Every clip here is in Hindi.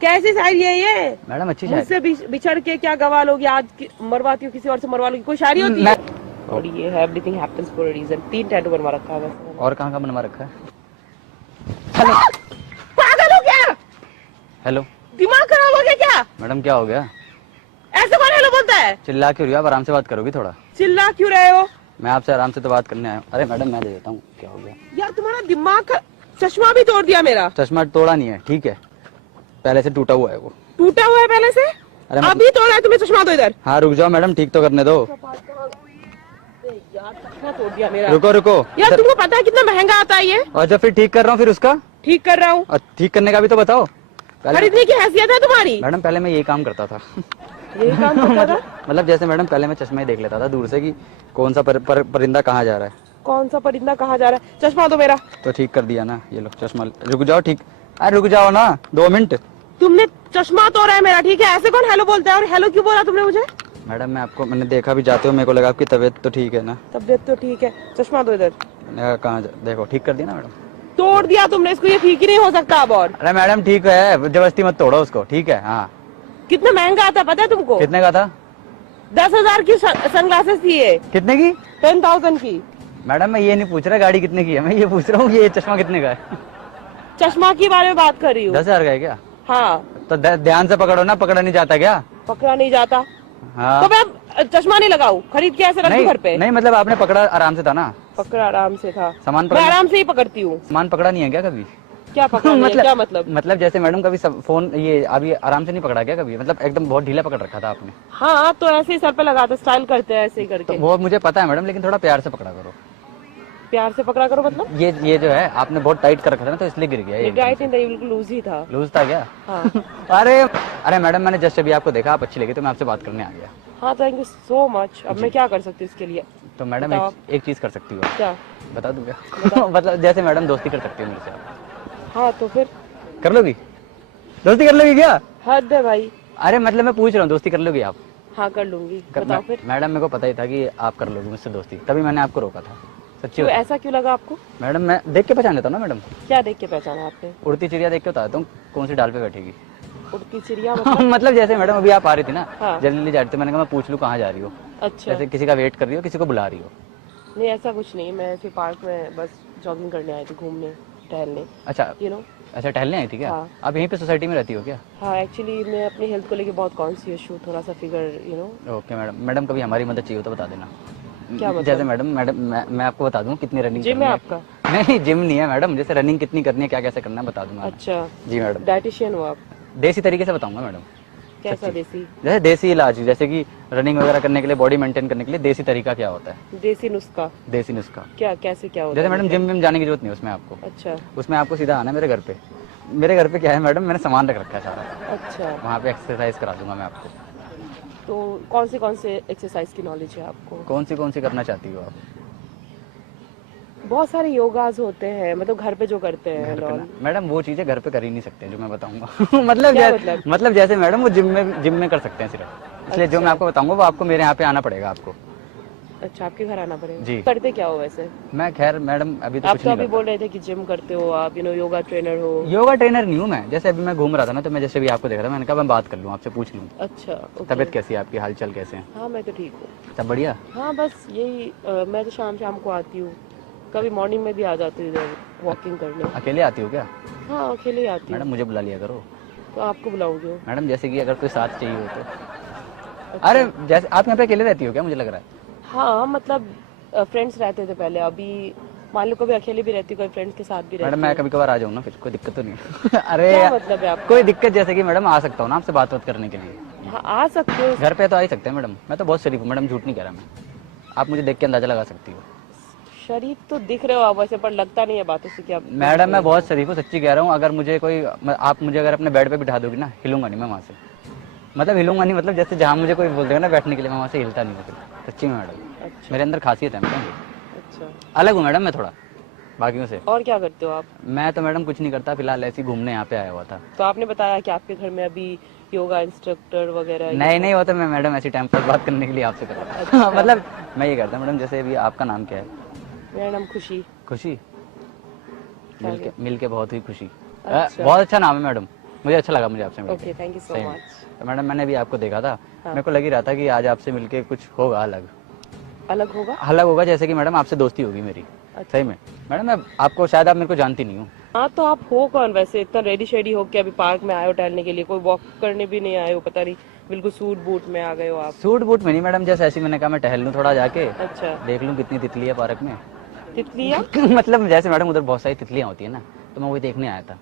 कैसी शायरी है ये? मैडम अच्छी शायरी। मुझसे बिछड़ के क्या गवा लोगी, आज मरवाती हूँ किसी और से मरवा लोगी, कोई शायरी होती है? और ये है everything happens for a reason. 3 tattoo बनवा रखा है वैसे। और कहाँ का बनवा रखा है? हेलो, पागल हो क्या? हेलो, दिमाग खराब हो गया क्या? मैडम क्या हो गया? ऐसे कौन हेलो बोलता है? चिल्ला क्यों रही हो आप? आराम से बात करोगी थोड़ा? चिल्ला क्यों रहे हो? मैं आपसे आराम से तो बात करने आया हूँ। अरे मैडम मैं दे देता हूँ, क्या हो गया? यार तुम्हारा दिमाग चश्मा भी तोड़ दिया मेरा। चश्मा तोड़ा नहीं है, ठीक है, पहले से टूटा हुआ है वो। टूटा हुआ है पहले से? अरे अभी तोड़ा है तुम्हें चश्मा? तो इधर। हाँ रुक जाओ मैडम, ठीक तो करने दो। यार चश्मा तोड़ दिया मेरा। रुको रुको। यार तुमको पता है कितना महंगा आता है ये? और जब फिर ठीक कर रहा हूँ फिर उसका? ठीक कर रहा हूँ। और ठीक करने का भी तो बताओ। खरीदने की हैसियत है तुम्हारी? मैडम पहले मैं यही काम करता था। यही काम करता था? मतलब जैसे मैडम पहले मैं चश्मा ही देख लेता था दूर से कि कौन सा परिंदा कहाँ जा रहा है। कौन सा परिंदा कहाँ जा रहा है? चश्मा तो मेरा। तो ठीक कर दिया ना, ये लो चश्मा। रुक जाओ, ठीक। अरे रुक जाओ ना 2 मिनट। तुमने चश्मा तोड़ा है मेरा, ठीक है? ऐसे कौन हेलो बोलता है? और हेलो क्यों बोला तुमने मुझे? मैडम मैंने देखा भी जाते हो, मेरे को लगा आपकी तबीयत तो ठीक है ना। तबीयत तो ठीक है, चश्मा दो इधर। कहाँ देखो, ठीक कर दिया ना मैडम। तोड़ दिया तुमने इसको, ये ठीक ही नहीं हो सकता अब और। अरे मैडम ठीक है, जबरदस्ती मत तोड़ो उसको, ठीक है? हाँ। कितना महंगा आता पता है तुमको? कितने का था? 10,000 की सनग्लासेस थी ये। कितने की? 10,000 की। मैडम मैं ये नहीं पूछ रहा गाड़ी कितने की है, मैं ये पूछ रहा हूँ ये चश्मा कितने का है? चश्मा के बारे में बात कर रही हूँ। 10,000 का है क्या? हाँ। तो ध्यान से पकड़ो ना, पकड़ा नहीं जाता क्या? पकड़ा नहीं जाता? हाँ। तो मैं चश्मा नहीं लगाऊं, खरीद के ऐसे रख दूं घर पे? नहीं मतलब आपने पकड़ा आराम से था ना? पकड़ा आराम से था। सामान मैं पकड़ा? आराम से ही पकड़ती हूँ। सामान पकड़ा नहीं है क्या कभी? क्या पकड़ा नहीं है? क्या मतलब? मतलब जैसे मैडम कभी फोन ये अभी आराम से नहीं पकड़ा क्या कभी? मतलब एकदम बहुत ढीला पकड़ रखा था आपने। हाँ तो ऐसे ही सर पे लगाते, स्टाइल करते हैं ऐसे ही करके। तो वो मुझे पता है मैडम, लेकिन थोड़ा प्यार से पकड़ा करो। प्यार से पकड़ा करो मतलब? ये जो है आपने बहुत टाइट कर रखा था ना, तो इसलिए गिर गया ये। टाइट नहीं था, बिल्कुल लूज ही था। लूज था क्या? हाँ। अरे मैडम मैंने जस्ट अभी आपको देखा, आप अच्छी लगी तो मैं आपसे बात करने आ गया। हाँ थैंक यू सो मच। अब मैं क्या कर सकती हूँ इसके लिए? तो मैडम एक चीज कर सकती हो। क्या? बता दूं क्या? मतलब जैसे मैडम दोस्ती कर सकती हो मेरे से आप। हाँ तो फिर कर लोगी? दोस्ती कर लोगी क्या? हद है भाई। अरे मतलब मैं पूछ रहा हूँ, दोस्ती कर लोगी आप? हाँ कर लूंगी। बताओ फिर। मैडम मेरे को पता ही था कि आप कर लोगी मुझसे दोस्ती, तभी मैंने आपको रोका था। सच्ची तो ऐसा क्यों लगा आपको? मैडम मैं देख के पहचान लेता हूँ ना मैडम। क्या देख के पहचाना आपने? उड़ती चिड़िया देख के बताता हूँ कौन सी डाल पे बैठेगी। उड़ती चिड़िया मतलब? मतलब जैसे मैडम अभी आप आ रही थी ना, हाँ। जल्दी जा रही थी, मैंने कहा मैं पूछ लूँ कहाँ जा रही हो। अच्छा। जैसे किसी का वेट कर रही हो, किसी को बुला रही हो। नहीं ऐसा कुछ नहीं, मैं फिर पार्क में बस जॉगिंग करने आई थी, घूमने टहलने। अच्छा यू नो। अच्छा टहलने आई थी क्या? हाँ। आप यहीं पे सोसाइटी में रहती हो क्या? हाँ एक्चुअली मैं अपनी हेल्थ को लेके बहुत कॉन्शियस हूँ, थोड़ा सा figure you know. Okay madam. Madam कभी हमारी मदद चाहिए हो तो बता देना। क्या मतलब? जैसे मैडम मैं आपको बता दूं कितनी रनिंग जिम है आपका? नहीं जिम नहीं है मैडम, जैसे रनिंग कितनी करनी है, क्या कैसे करना है बता दूंगा। अच्छा जी मैडम। डाइटिशियन हो आप? देसी तरीके से बताऊंगा मैडम। कैसा देसी? जैसे देसी इलाज, जैसे कि रनिंग वगैरह करने के लिए, बॉडी मेंटेन करने के लिए देसी तरीका क्या होता है? देसी नुस्खा? देसी नुस्खा क्या कैसे क्या होता है? जैसे मैडम जिम विम जाने की जरूरत नहीं उसमें आपको। अच्छा। उसमें आपको सीधा आना मेरे घर पे। मेरे घर पे क्या है मैडम, मैंने सामान रख रखा है सारा। अच्छा। वहाँ पे एक्सरसाइज करा दूंगा मैं आपको। तो कौन से एक्सरसाइज की नॉलेज है आपको? कौन सी करना चाहती हो आप? बहुत सारे योगाज होते हैं, मतलब घर पे जो करते हैं मैडम वो चीजें घर पे कर ही नहीं सकते जो मैं बताऊंगा। मतलब जैसे मैडम वो जिम में कर सकते हैं सिर्फ, इसलिए जो मैं आपको बताऊंगा वो आपको मेरे यहाँ पे आना पड़ेगा आपको। अच्छा आपके घर आना पड़ेगा जी। करते क्या हो वैसे? मैं खैर मैडम अभी तो आप कुछ तो नहीं अभी करता। बोल रहे थे कि जिम करते हो आप, यू नो योगा ट्रेनर हो। योगा ट्रेनर नहीं हूँ मैं, जैसे अभी मैं घूम रहा था ना, तो मैं जैसे भी आपको देख रहा था, मैंने कहा मैं बात कर लूँ आपसे, पूछ लूँ अच्छा तबीयत कैसी है आपकी, हालचाल कैसे हैं? हाँ मैं तो ठीक हूँ। सब बढ़िया? हाँ बस यही मैं तो शाम को आती हूँ, कभी मॉर्निंग में भी आ जाती हूँ इधर वॉकिंग करने। अकेले आती हो क्या? हाँ अकेले ही आती हूँ। मैडम मुझे बुला लिया करो। तो आपको बुलाऊंगी मैडम जैसे कि अगर कोई साथ चाहिए हो तो। अरे जैसे आप यहाँ पे अकेले रहती हो क्या, मुझे लग रहा है? हाँ मतलब फ्रेंड्स रहते थे पहले, अभी मान लो कभी अकेले भी रहती हूँ, कभी फ्रेंड्स के साथ भी रहती हूँ। मैडम मैं कभी कभार आ जाऊँ ना, फिर कोई दिक्कत तो नहीं? अरे क्या मतलब है आपका? कोई दिक्कत जैसे कि मैडम आ सकता हूँ ना आपसे बात करने के लिए? हाँ आ सकते हो। घर पे तो आ ही सकते हैं मैडम, मैं तो बहुत शरीफ हूँ मैडम, झूठ नहीं कह रहा मैं। आप मुझे देख के अंदाजा लगा सकती हो। शरीफ तो दिख रहे हो आप वैसे, पर लगता नहीं है बातों से कि आप। मैडम मैं बहुत शरीफ हूँ, सच्ची कह रहा हूँ। अगर मुझे कोई आप मुझे अगर अपने बेड पे बिठा दोगी ना, हिलूंगा नहीं मैं वहाँ से। मतलब हिलूंगा नहीं, मतलब जैसे जहाँ मुझे कोई बोल देगा ना बैठने के लिए, मैं वहाँ से हिलता नहीं हूँ फिर। सच्ची में मैडम। अच्छा। मेरे अंदर खासियत है मैडम। अच्छा अलग हूँ मैडम मैं थोड़ा बाकियों से। और क्या करते हो आप? मैं तो मैडम कुछ नहीं करता, फिलहाल ऐसे ही घूमने यहाँ पे आया हुआ था। तो आपने बताया कि आपके घर में अभी योगा इंस्ट्रक्टर वगैरह। नहीं वो तो मैं मैडम ऐसी टाइम पर बात करने के लिए आपसे कर रहा था। अच्छा। मतलब मैं ये करता मैडम, जैसे अभी आपका नाम क्या है? मेरा नाम खुशी। खुशी? मिलके बहुत ही खुशी। अच्छा। बहुत अच्छा नाम है मैडम। मुझे अच्छा लगा मुझे आपसे मिलके। ओके, थैंक यू सो सही में। मच। तो मैडम मैंने भी आपको देखा था, मेरे को लग ही रहा था कि आज आपसे मिलके कुछ होगा अलग अलग होगा? अलग होगा, जैसे कि मैडम आपसे दोस्ती होगी मेरी। सही में मैडम, मैं आपको शायद आप मेरे को जानती नहीं हूँ। हाँ, तो आप हो कौन वैसे? इतना रेडी शेडी हो के अभी पार्क में आए हो टहलने के लिए? कोई वॉक करने भी नहीं आए हो? पता नहीं, बिल्कुल सूट बूट में आ गए हो आप। सूट बूट में नहीं मैडम, जैसे ऐसे ही मैंने कहा मैं टहल लूँ थोड़ा जाके, अच्छा, देख लूँ कितनी तितली है पार्क में। तितलियाँ? मतलब जैसे मैडम उधर बहुत सारी तितलियाँ होती है ना, तो मैं वही देखने आया था।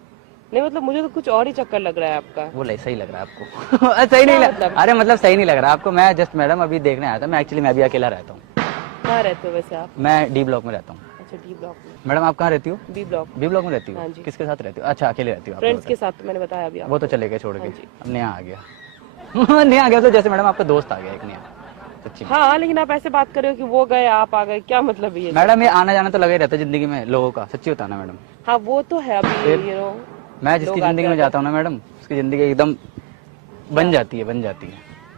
नहीं मतलब मुझे तो कुछ और ही चक्कर लग रहा है आपका। वो सही लग रहा है आपको? सही नहीं लग, मतलब? अरे मतलब सही नहीं लग रहा आपको? मैं जस्ट मैडम अभी देखने आया था। मैं एक्चुअली मैं भी अकेला रहता हूँ। कहाँ रहते हो वैसे आप? मैं डी ब्लॉक में रहता हूँ। अच्छा, डी ब्लॉक में। मैडम आप कहाँ रहती हो? B block. बी ब्लॉक में रहती हो? हाँ जी। किसके साथ रहती हो? अच्छा, अकेले रहती हो आप? फ्रेंड्स के साथ, तो मैंने बताया अभी वो आपको। तो चले गए छोड़ के, हाँ जी। अब नया आ गया। नया आ गया तो जैसे मैडम आपका दोस्त आ गया एक नया। सच्ची में। हाँ, लेकिन आप ऐसे बात कर रहे हो कि वो गए आप आ गए, क्या मतलब है ये? मैडम ये आना जाना तो लगा ही रहता है जिंदगी में लोगों का, सच्ची बताना मैडम। हाँ, वो तो है अभी, फिर? You know. मैं जिसकी लोग जिंदगी आते में जाता हूँ ना मैडम, उसकी जिंदगी एकदम बन जाती है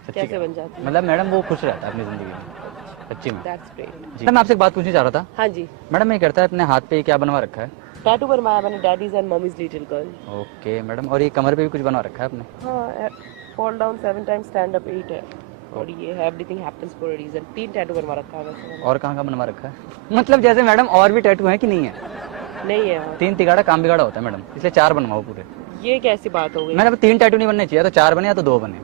सच्ची। कैसे बन जाती है? मतलब मैडम वो खुश रहता है अपनी जिंदगी में, सच्ची में। That's great. जी मैं आपसे एक बात पूछनी चाह रहा था। हाँ जी। मैडम ये करता है अपने हाथ पे क्या बनवा रखा है? टैटू बनवाया मैंने, daddies and mummies little girl. Okay madam, और ये कमर पे भी कुछ बनवा रखा है आपने? हाँ, fall down 7 times, stand up 8 है। और ये है everything happens for a reason. 3 tattoo बनवा रखा है वैसे मैंने। और कहाँ बनवा रखा है? मतलब जैसे मैडम और भी टैटू है कि नहीं है? नहीं है। 3 तिगाड़ा काम बिगाड़ा होता है मैडम, इसलिए 4 बनवाओ पूरे। ये कैसी बात हो गई? मैंने 3 टैटू नहीं बनने चाहिए, तो 4 बने या तो 2 बने।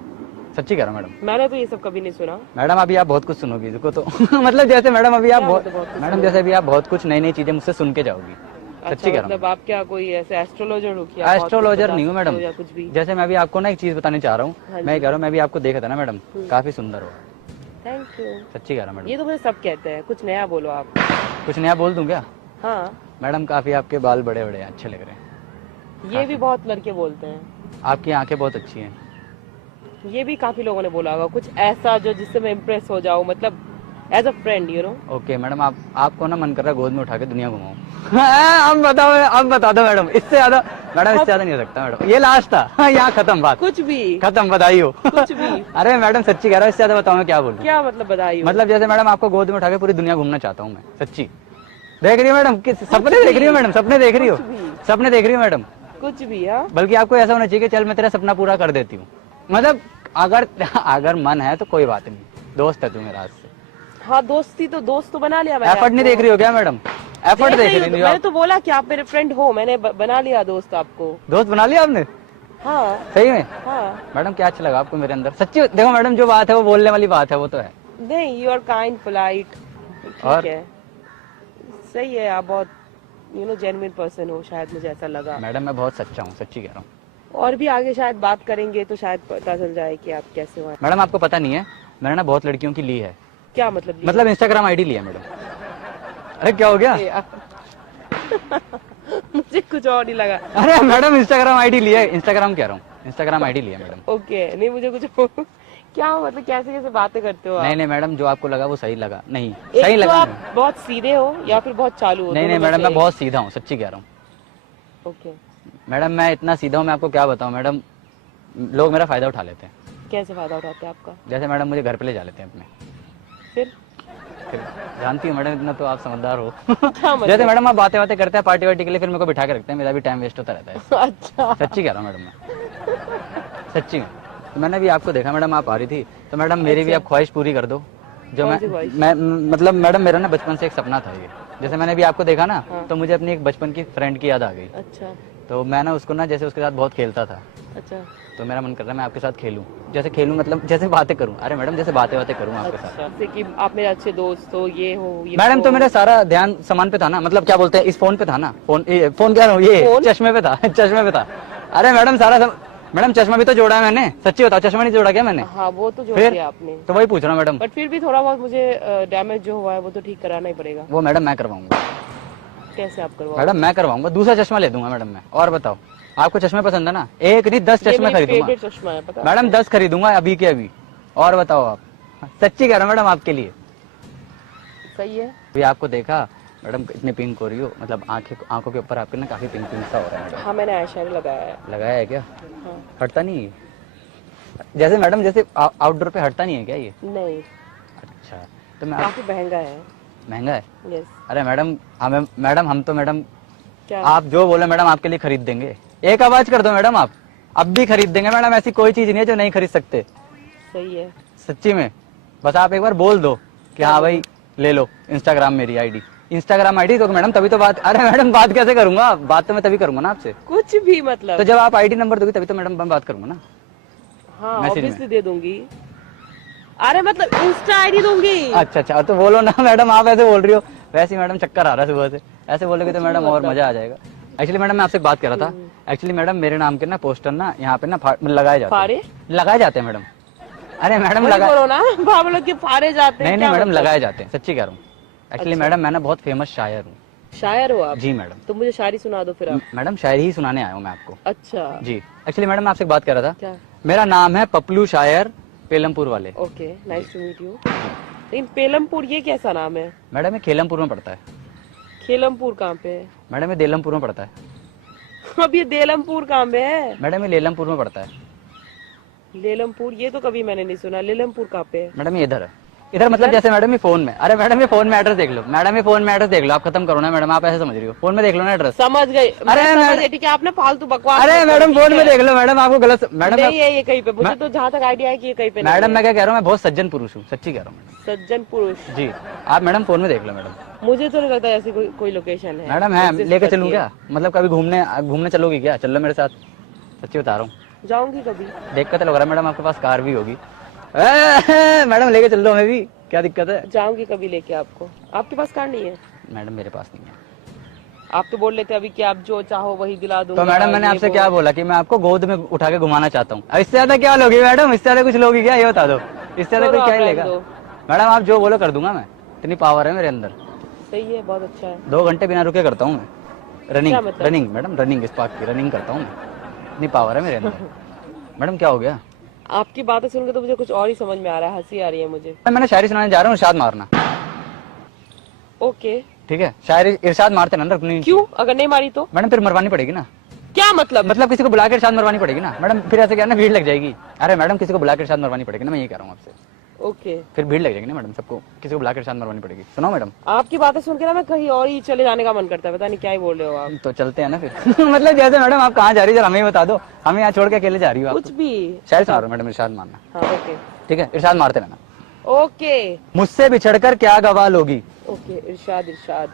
सच्ची कह रहा हूँ मैडम। मैंने तो ये सब कभी नहीं सुना। मैडम अभी आप बहुत कुछ सुनोगी इसको तो। मतलब जैसे मैडम अभी आप क्या बहुत मतलब बहुत कुछ मैडम जैसे अभी आप बहुत कुछ नई नई चीजें मुझसे सुन के जाओगी। अच्छा, सच्ची कह रहा मतलब आप क्या कोई ऐसे एस्ट्रोलॉजर हो? क्या एस्ट्रोलॉजर नहीं हूँ मैडम। या कुछ भी? जैसे मैं अभी आपको ना एक चीज बताने चाह रहा हूँ। हाँ मैं कह रहा हूँ, मैं भी आपको देखा था ना मैडम, काफी सुंदर हो। Thank you. सच्ची कह रहा हूँ मैडम। ये तो मुझे सब कहते हैं, कुछ नया बोलो आप। कुछ नया बोल दूं क्या? हाँ, मैडम काफी आपके बाल बड़े बड़े अच्छे लग रहे हैं। ये भी बहुत लड़के बोलते हैं। आपकी आंखें बहुत अच्छी हैं। ये भी काफी लोगों ने बोला होगा, कुछ ऐसा जो जिससे मैं इम्प्रेस हो जाऊं, मतलब as a friend, you know. Okay madam, आपको ना मन कर रहा है गोद में उठा के दुनिया घुमाऊं। अब बताओ, अब बता दो मैडम, इससे ज्यादा नहीं हो सकता मैडम। ये लास्ट था, यहाँ खत्म बात, कुछ भी, खत्म, बधाई हो। कुछ भी। अरे मैडम सच्ची कह रहा हूँ, इससे ज्यादा बताओ मैं क्या बोलूं? क्या मतलब बधाई हो? मतलब जैसे मैडम आपको गोद में उठा के पूरी दुनिया घूमना चाहता हूँ मैं, सच्ची। देख रही हो मैडम, सपने देख रही हो मैडम, सपने देख रही हो, सपने देख रही हो मैडम। कुछ भी। हाँ, बल्कि आपको ऐसा होना चाहिए कि चल मैं तेरा सपना पूरा कर देती हूँ। मतलब अगर मन है तो कोई बात नहीं, दोस्त है तू मेरा आज से। हाँ, दोस्ती तो दोस्त तो बना लिया मैंने। एफर्ट नहीं देख रही हो क्या मैडम? एफर्ट देख रही हो? मैंने तो बोला कि आप मेरे फ्रेंड हो, मैंने बना लिया दोस्त आपको। दोस्त बना लिया आपने? हाँ सही में? हाँ। मैडम क्या अच्छा लगा आपको मेरे अंदर, सच्ची। देखो मैडम, जो बात है वो बोलने वाली बात है, वो तो है। नहीं, यू आर काइंड, पोलाइट, और? ठीक है, सही है। आप बहुत जेन्युइन पर्सन हो, शायद मुझे ऐसा लगा। मैडम मैं बहुत सच्चा हूँ, सच्ची कह रहा हूँ। और भी आगे शायद बात करेंगे तो शायद पता चल जाए कि आप कैसे हो। मैडम आपको पता नहीं है, मैंने ना बहुत लड़कियों की ली है। क्या मतलब? मतलब इंस्टाग्राम आईडी ली है मैडम। अरे क्या हो गया? मुझे कुछ और नहीं लगा। अरे मैडम इंस्टाग्राम आईडी ली है, इंस्टाग्राम कह रहा हूँ, इंस्टाग्राम आईडी ली है मैडम। ओके, नहीं मुझे कुछ क्या मतलब, कैसे कैसे बातें करते हो आप? नहीं मैडम, जो आपको लगा वो सही लगा। नहीं एक सही तो लगा। आप बहुत सीधे हो या फिर बहुत चालू हो? नहीं दोनों में मैडम, से मैं एक। बहुत सीधा हूँ, सच्ची कह रहा हूँ। ओके। मैडम मैं इतना सीधा हूँ, मैं आपको क्या बताऊँ मैडम, लोग मेरा फायदा उठा लेते हैं। कैसे फायदा उठाते हैं आपका? जैसे मैडम मुझे घर पे ले जा लेते हैं अपने। फिर जानती हूँ मैडम, इतना तो आप समझदार हो। क्या मतलब? जैसे मैडम आप बातें करते हैं पार्टी वार्टी के लिए, फिर मेरे को बिठा के रखते हैं, मेरा भी टाइम वेस्ट होता रहता है। अच्छा, सच्ची कह रहा हूँ मैडम, मैं सच्ची में। तो मैंने भी आपको देखा मैडम, आप आ रही थी, तो मैडम मेरी भी आप ख्वाहिश पूरी कर दो। जो कौन सी ख्वाहिश? मैं मतलब मैडम मेरा ना बचपन से एक सपना था ये। जैसे मैंने भी आपको देखा ना, हाँ। तो मुझे अपनी एक बचपन की फ्रेंड की याद आ गई। अच्छा तो मैं ना उसको ना, जैसे उसके साथ बहुत खेलता था, अच्छा तो मेरा मन कर रहा है मैं आपके साथ खेलूं। जैसे खेलूं मतलब जैसे बातें करूं। अरे मैडम जैसे बातें करूं आपके साथ। अच्छा, जैसे कि आप मेरे अच्छे दोस्त हो, ये हो, ये मैडम हो। तो मेरा सारा ध्यान सामान पे था ना, मतलब क्या बोलते हैं, इस फोन पे था ना, फोन कह रहा हूँ, ये फोन? चश्मे पे था। चश्मे पे था। अरे मैडम मैडम चश्मा भी तो जोड़ा है मैंने, सच्ची बताओ, चश्मा नहीं जोड़ा क्या मैंने? हाँ, वो तो जोड़ फिर? दिया आपने, तो वही पूछ रहा हूँ मैडम। बट फिर भी थोड़ा बहुत मुझे डैमेज जो हुआ है वो तो ठीक कराना ही पड़ेगा। वो मैडम मैं करवाऊंगा। कैसे आप करवाओ? मैडम मैं करवाऊंगा, दूसरा चश्मा ले दूंगा मैडम मैं। और बताओ, आपको चश्मे पसंद है ना? एक नहीं 10 चश्मे खरीदूंगा फेवरेट चश्मा है, पता है? मैडम, 10 खरीदूंगा अभी के अभी। और बताओ आप, सच्ची कह रहा हूँ मैडम आपके लिए। सही है। अभी आपको देखा मैडम, इतने पिंक हो रही हो, मतलब आंखों के ऊपर आपके ना काफी पिंक पिंक सा हो रहा है मैडम। हाँ, मैंने आई लगाया है। लगाया है क्या? हाँ। हटता नहीं है? जैसे मैडम जैसे आउटडोर पे हटता नहीं है क्या ये? नहीं, अच्छा, तो मैं काफी महंगा है। महंगा है? यस। अरे मैडम हम तो मैडम क्या? आप जो बोले मैडम आपके लिए खरीद देंगे। एक आवाज कर दो मैडम आप, अब भी खरीद देंगे मैडम, ऐसी कोई चीज नहीं है जो नहीं खरीद सकते, सही है। सच्ची में। बस आप एक बार बोल दो कि हाँ भाई ले लो इंस्टाग्राम मेरी आईडी, इंस्टाग्राम आईडी तो मैडम तभी तो बात, अरे मैडम बात कैसे करूंगा, बात तो मैं तभी करूंगा ना आपसे। कुछ भी मतलब। तो जब आप आईडी नंबर दोगी तभी तो मैडम मैं बात करूंगा ना। हाँ मैसेज में। ऑब्वियसली दे दूंगी। अरे मतलब इंस्टा आईडी दूंगी। अच्छा तो बोलो ना मैडम, आप ऐसे बोल रही हो, वैसे ही मैडम चक्कर आ रहा है सुबह से, ऐसे बोलोगे तो मैडम और मजा आ जाएगा। एक्चुअली मैडम मैं आपसे बात कर रहा था, एक्चुअली मैडम मेरे नाम के ना पोस्टर ना यहाँ पे ना लगाए जाते हैं, लगाए जाते हैं मैडम। अरे मैडम लगा बोलो ना, भाव लोग के फाड़े जाते हैं। नहीं मैडम लगाए जाते हैं, सच्ची कह रहा हूँ। एक्चुअली मैडम मैं ना बहुत फेमस शायर हूँ। शायर हो आप? जी मैडम। तो मुझे शायरी सुना दो फिर आप। मैडम शायरी ही सुनाने आया हूँ मैं आपको। अच्छा जी एक्चुअली मैडम मैं आपसे बात कर रहा था। क्या? मेरा नाम है पपलू शायर, पेलमपुर वाले। Okay nice to meet you. लेकिन पेलमपुर ये कैसा नाम है? मैडम ये खेलमपुर में पड़ता है। खेलमपुर कहाँ पे है? मैडम ये देलमपुर में पड़ता है। अब ये देलमपुर कहाँ पे है? मैडम ये लेलमपुर में पड़ता है। लेलमपुर ये तो कभी मैंने नहीं सुना। लेलमपुर कहाँ पे है? मैडम ये इधर है, इधर मतलब जैसे मैडम ये फोन में, अरे मैडम ये फोन में एड्रेस देख लो, मैडम ये फोन में एड्रेस देख लो, आप खत्म करो ना मैडम, आप ऐसे समझ रही हो, फोन में देख लो ना एड्रेस। समझ गई। अरे ठीक है, आपने फालतू बकवास। अरे मैडम फोन में देख लो मैडम, आपको गलत मैडम नहीं है ये कहीं पे, मुझे तो जहाँ तक आइडिया है कि ये कहीं पे मैडम मैं क्या कह रहा हूँ, मैं बहुत सज्जन पुरुष हूँ, सच्ची कह रहा हूँ मैडम। सज्जन पुरुष? जी आप मैडम फोन में देख लो मैडम। मुझे तो नहीं लगता ऐसी कोई लोकेशन है। मैडम है, लेकर चलूँ क्या, मतलब कभी घूमने चलोगी क्या, चल लो मेरे साथ, सच्ची बता रहा हूँ। जाऊंगी कभी। देख कर तो लग रहा है मैडम आपके पास कार भी होगी। मैडम लेके चल दो हमें भी, क्या दिक्कत है। जाऊंगी कभी लेके आपको। आपके पास कार नहीं है? मैडम मेरे पास नहीं है। आप तो बोल लेते अभी कि आप जो चाहो वही दिला दूंगा। तो मैडम मैंने आपसे क्या बोला कि मैं आपको गोद में उठा के घुमाना चाहता हूँ, इससे ज्यादा क्या लोगी मैडम, इससे ज्यादा कुछ लोगी क्या, ये बता दो, इससे ज्यादा कोई क्या ही लेगा। मैडम आप जो बोलो कर दूंगा मैं, इतनी पावर है मेरे अंदर। सही है, बहुत अच्छा है। 2 घंटे बिना रुके करता हूँ मैं रनिंग मैडम, रनिंग स्पार्क की रनिंग करता हूँ मैं, इतनी पावर है मेरे अंदर। मैडम क्या हो गया? आपकी बातें सुनकर तो मुझे कुछ और ही समझ में आ रहा है, हंसी आ रही है मुझे। मैंने शायरी सुनाने जा रहा हूँ, इरशाद मारना। ओके ठीक है, शायरी इरशाद मारते ना अपनी। क्यों? अगर नहीं मारी तो मैडम फिर मरवानी पड़ेगी ना। क्या मतलब? मतलब किसी को बुला के इरशाद मरवानी पड़ेगी ना मैडम, फिर ऐसे क्या ना भीड़ लग जाएगी। अरे मैडम किसी को बुला के इरशाद मरवानी पड़ेगी ना, मैं ये कह रहा हूँ आपसे। ओके फिर भीड़ लग जाएगी ना मैडम, सबको किसी को बुला के इरशाद मरवानी पड़ेगी। सुनो मैडम, आपकी बातें सुन के ना मैं कहीं और ही चले जाने का मन करता है, पता नहीं क्या ही बोल रहे हो आप। तो चलते हैं ना फिर। मतलब जैसे मैडम आप कहाँ जा रही हो हमें ही बता दो, हमें यहाँ छोड़ के अकेले जा रही हो आप? कुछ भी। शायरी सुना रहा हूँ मैडम, इरशाद मारना। हाँ ओके ठीक है, इरशाद मारते रहना। ओके मुझसे बिछड़कर क्या गवा लोगी, ओके। इरशाद इरशाद।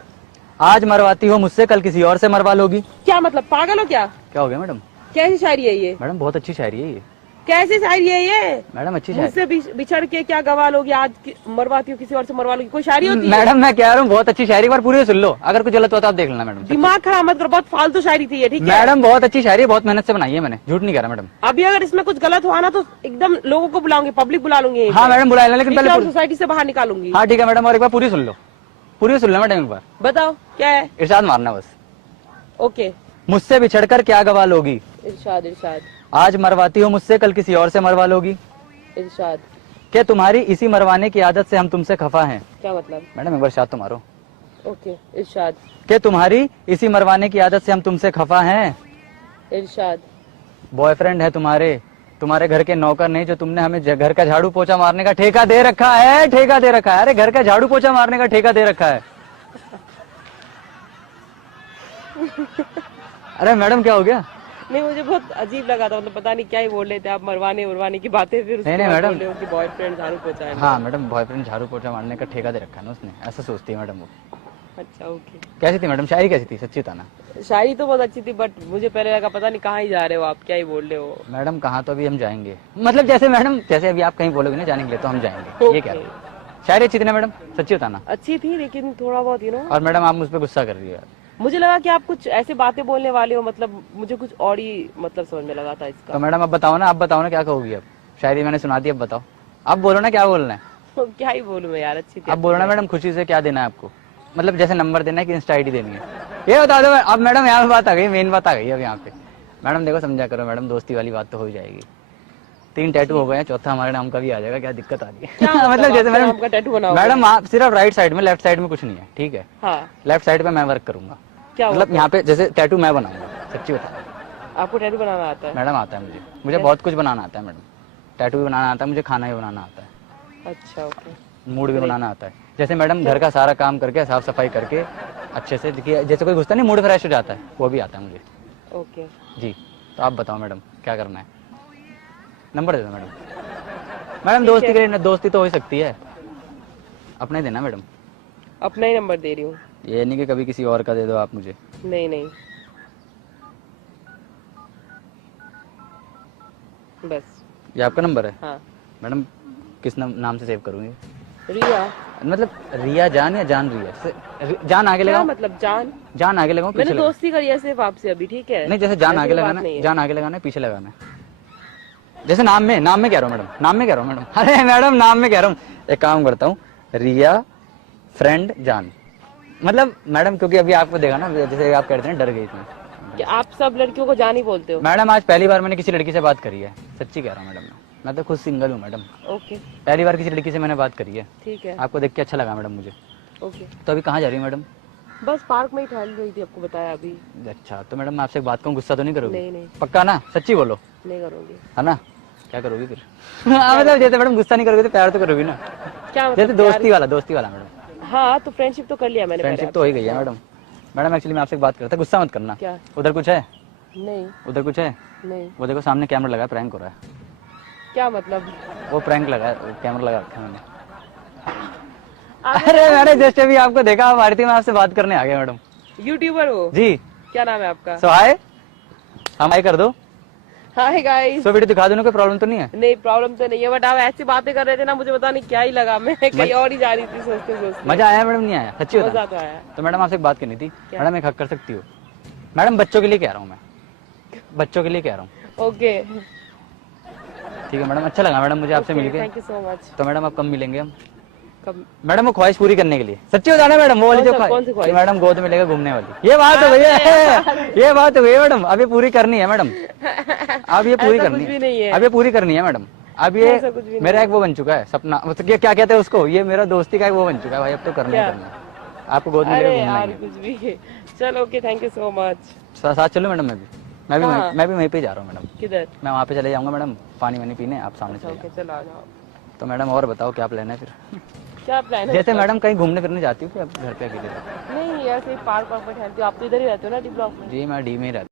आज मरवाती हो मुझसे कल किसी और से मरवा लोगी। क्या मतलब, पागल हो क्या? क्या हो गया मैडम? कैसी शायरी है ये? मैडम बहुत अच्छी शायरी है ये। कैसी शायरी है ये? मैडम अच्छी शायरी। मुझसे बिछड़ के क्या गवा लोगी, आज मरवाती हो किसी और से मरवा लोगी, कोई शायरी होती है? मैडम मैं कह रहा हूँ बहुत अच्छी शायरी, पर पूरी सुन लो, अगर कुछ गलत हो तो आप देख लेना मैडम। दिमाग खराब मत करो, बहुत फालतू शायरी थी ये, ठीक है? मैडम बहुत अच्छी शायरी है, बहुत मेहनत से बनाई है मैंने, झूठ नहीं कह रहा मैडम। अभी अगर इसमें कुछ गलत हुआ ना तो एकदम लोगों को बुलाऊंगी, पब्लिक बुला लूंगी। हाँ मैडम बुला लेना, लेकिन पहले सोसाइटी से बाहर निकालूंगी। हाँ ठीक है मैडम, और एक बार पूरी सुन लो, पूरी सुन लो मैडम एक बार। बताओ क्या है? इरशाद मारना बस। ओके। मुझसे बिछड़कर क्या गवा लोगी, इरशाद इरशाद। आज मरवाती हो मुझसे कल किसी और से मरवा लोगी। इरशाद। क्या तुम्हारी इसी मरवाने की आदत से हम तुमसे खफा हैं। क्या मतलब? मैडम एक बार शायद तो मारो। ओके। इरशाद। क्या तुम्हारी इसी मरवाने की आदत से हम तुमसे खफा हैं। इरशाद। बॉयफ्रेंड है तुम्हारे घर के नौकर नहीं, जो तुमने हमें घर का झाड़ू पोछा मारने का ठेका दे रखा है, ठेका दे रखा है। अरे घर का झाड़ू पोछा मारने का ठेका दे रखा है। अरे मैडम क्या हो गया? नहीं मुझे बहुत अजीब लगा था, मतलब पता नहीं क्या ही बोल रहे थे आप, मरवाने की बातें, फिर नहीं मैडम, बॉयफ्रेंड झाड़ू पोछा है। हाँ मैडम बॉयफ्रेंड झाड़ू पोछा मारने का ठेका दे रखा है ना उसने, ऐसा सोचती है मैडम वो। अच्छा ओके। कैसी थी मैडम शायरी, कैसी थी सच्ची बताना। शायरी तो बहुत अच्छी थी, बट मुझे पहले लगा पता नहीं कहाँ ही जा रहे हो आप, क्या ही बोल रहे हो। मैडम कहाँ, तो अभी हम जाएंगे, मतलब जैसे मैडम जैसे अभी आप कहीं बोलोगे ना जाने के लिए तो हम जाएंगे, ये क्या शायरी अच्छी थी ना मैडम, सच्ची बताना। अच्छी थी लेकिन थोड़ा बहुत और मैडम आप मुझ पर गुस्सा कर रही है। मुझे लगा कि आप कुछ ऐसे बातें बोलने वाले हो, मतलब मुझे कुछ और ही मतलब समझ में लगा था इसका। तो मैडम अब बताओ ना क्या कहोगी अब, शायरी मैंने सुना दी, अब बताओ, अब बोलो ना क्या बोलना है। क्या ही बोलूं मैं यार, अच्छी थी। अब बोलो ना मैडम, खुशी से क्या देना है आपको, मतलब जैसे नंबर देना है कि इंस्टा आईडी देनी है, ये बता दो। अब मैडम यहाँ बात आ गई, मेन बात आ गई अब यहाँ पे। मैडम देखो समझा करो मैडम, दोस्ती वाली बात तो हो ही जाएगी। 3 टैटू हो गए हैं, चौथा हमारे नाम का भी आ जाएगा, क्या दिक्कत आ रही है। मतलब जैसे मैडम आप सिर्फ राइट साइड में, लेफ्ट साइड में कुछ नहीं है, ठीक है? लेफ्ट साइड पे मैं वर्क करूंगा। क्या मतलब यहाँ पे जैसे टैटू मैं बनाऊंगा, सच्ची बता। आपको टैटू बनाना आता है? मैडम आता है मुझे बहुत कुछ बनाना आता है मैडम, टैटू भी बनाना आता है मुझे, खाना भी बनाना आता है। अच्छा ओके। मूड भी बनाना आता है, जैसे मैडम घर का सारा काम करके साफ सफाई करके अच्छे से, देखिए जैसे कोई घुसता नहीं मूड फ्रेश हो जाता है, वो भी आता है मुझे। ओके जी। तो आप बताओ मैडम क्या करना है, नंबर दे दो मैडम। मैडम दोस्ती के लिए दोस्ती तो हो ही सकती है, अपना ही देना मैडम। अपना ही नंबर दे रही हूँ। ये नहीं कि कभी किसी और का दे दो आप मुझे। नहीं नहीं, बस। ये आपका नंबर है? हाँ। मैडम किस नाम से सेव करूँगी? रिया। मतलब रिया जान या जान रिया? जान आगे क्या लगाओ। मतलब जान? जान आगे लगाओ मैंने पीछे लगाओ? दोस्ती करी है सिर्फ आपसे अभी, ठीक है? नहीं, जैसे जान ऐसी आगे कोई बात लगाना नहीं है, है। जान आगे लगाना है, पीछे लगाना है। जैसे नाम में कह रहा हूँ मैडम, नाम में कह रहा हूँ मैडम। अरे मैडम नाम में कह रहा हूँ। एक काम करता हूँ, रिया फ्रेंड जान, मतलब मैडम क्योंकि अभी आपको देखा ना, जैसे आप कहते हैं डर गई थी कि आप सब लड़कियों को जान ही बोलते हो। मैडम। आज पहली बार मैंने किसी लड़की से बात करी है, सच्ची कह रहा हूँ मैडम। मैं तो खुद सिंगल हूँ मैडम, ओके पहली बार किसी लड़की से मैंने बात करी है। ठीक है। आपको देख के अच्छा लगा मैडम मुझे। ओके, तो अभी कहाँ जा रही है मैडम? बस पार्क में ही टहल रही थी, आपको बताया अभी। अच्छा, तो मैडम मैं आपसे एक बात कहूँ, गुस्सा तो नहीं करोगी? नहीं नहीं, पक्का ना, सच्ची बोलो। नहीं करूंगी। है ना? क्या करोगी फिर? मतलब जैसे मैडम गुस्सा नहीं करोगी तो प्यार तो करोगी ना? क्या जैसे मतलब? दोस्ती वाला मैडम। हाँ, तो फ्रेंडशिप तो कर लिया मैंने। फ्रेंडशिप तो हो ही गई है मैडम। मैडम एक्चुअली मैं आपसे एक बात करता, गुस्सा मत करना। क्या? उधर कुछ है? नहीं उधर कुछ है? नहीं। वो देखो सामने कैमरा लगा है, प्रैंक हो रहा है। क्या मतलब? वो प्रैंक लगा है, कैमरा लगा रखा है मैंने। अरे मैंने जस्ट अभी आपको देखा, आप आ रही थी, मैं आपसे बात करने आ गया मैडम। यूट्यूबर हो? जी। क्या नाम है आपका? सो हाय, हम हाय कर दो। Hi guys. सो वीडियो दिखा दो ना, कोई प्रॉब्लम तो नहीं है? नहीं, प्रॉब्लम तो नहीं है, बट आप ऐसी बातें कर रहे थे ना, मुझे पता नहीं क्या ही लगा, मैं कहीं और ही जा रही थी सोचते सोचते। मजा आया मैडम? नहीं आया? सच्ची मजा बता। तो आया। तो मैडम आपसे एक बात करनी थी। क्या? मैडम एक हक कर सकती हो मैडम? बच्चों के लिए कह रहा हूँ मैं, बच्चों के लिए कह रहा हूँ। ओके ठीक है मैडम, अच्छा लगा मैडम मुझे आपसे मिलके। Thank you so much. तो मैडम आप कब मिलेंगे हम? कब? मैडम वो ख्वाहिश पूरी करने के लिए, सच्ची बताना मैडम, वो वाली जो कौन सी ख्वाहिश? मैडम गोद में लेकर घूमने वाली, ये बात हो गई है। ये बात हो गई है मैडम, अब ये पूरी करनी है मैडम, अब ये पूरी ऐसा करनी कुछ भी नहीं है। अब ये पूरी करनी है मैडम। अब ऐसा कुछ भी ये नहीं मेरा एक वो बन चुका है सपना, मतलब क्या कहते हैं उसको, ये मेरा दोस्ती का एक वो बन चुका है भाई, अब तो करना ही क्या? करना है। आपको गोद में लेकर अरे घूमना यार ही है। कुछ भी। चलो okay, thank you so much. साथ चलो मैडम, कहाँ? मैं भी वहीं पे जा रहा हूँ मैडम। किधर? मैं वहाँ पे चले जाऊंगा मैडम, पानी वानी पीने, आप सामने चले ओके, जाओ। चलो आ जाओ। तो मैडम और बताओ क्या प्लान है फिर? क्या प्लान है? जैसे मैडम कहीं घूमने फिरने जाती हूँ कि आप घर पे अकेले? नहीं, ऐसे ही पार्क वार्क में टहलती हूँ। आप तो इधर ही रहते हो ना, डी ब्लॉक में। जी मैं डी में ही रहता हूँ।